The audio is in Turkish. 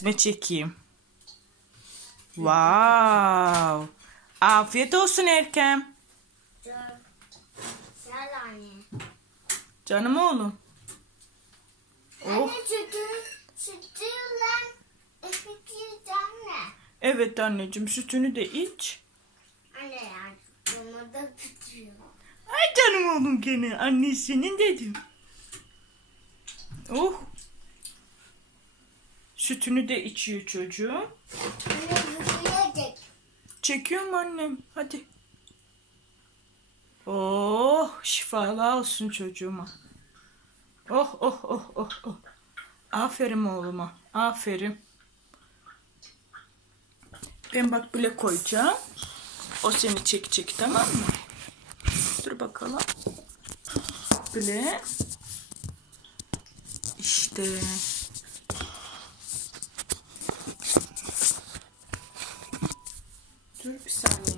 resme çekeyim. Wow. Afiyet olsun Erkem. Gel. Anne. Canım oğlum. Oh. Anne sütü lan. Anne. Evet anneciğim sütünü de iç. Anne ya bunu da tutuyor. Ay canım oğlum gene annesinin dedim. Oh. Sütünü de içiyor. Anne yürüyecek. Çekiyorum annem. Hadi. Oh şifalı olsun çocuğuma. Oh oh oh oh oh. Aferin oğluma. Aferin. Ben bak böyle koyacağım. O seni çekecek tamam mı? Dur bakalım. Böyle. İşte. Dur bir saniye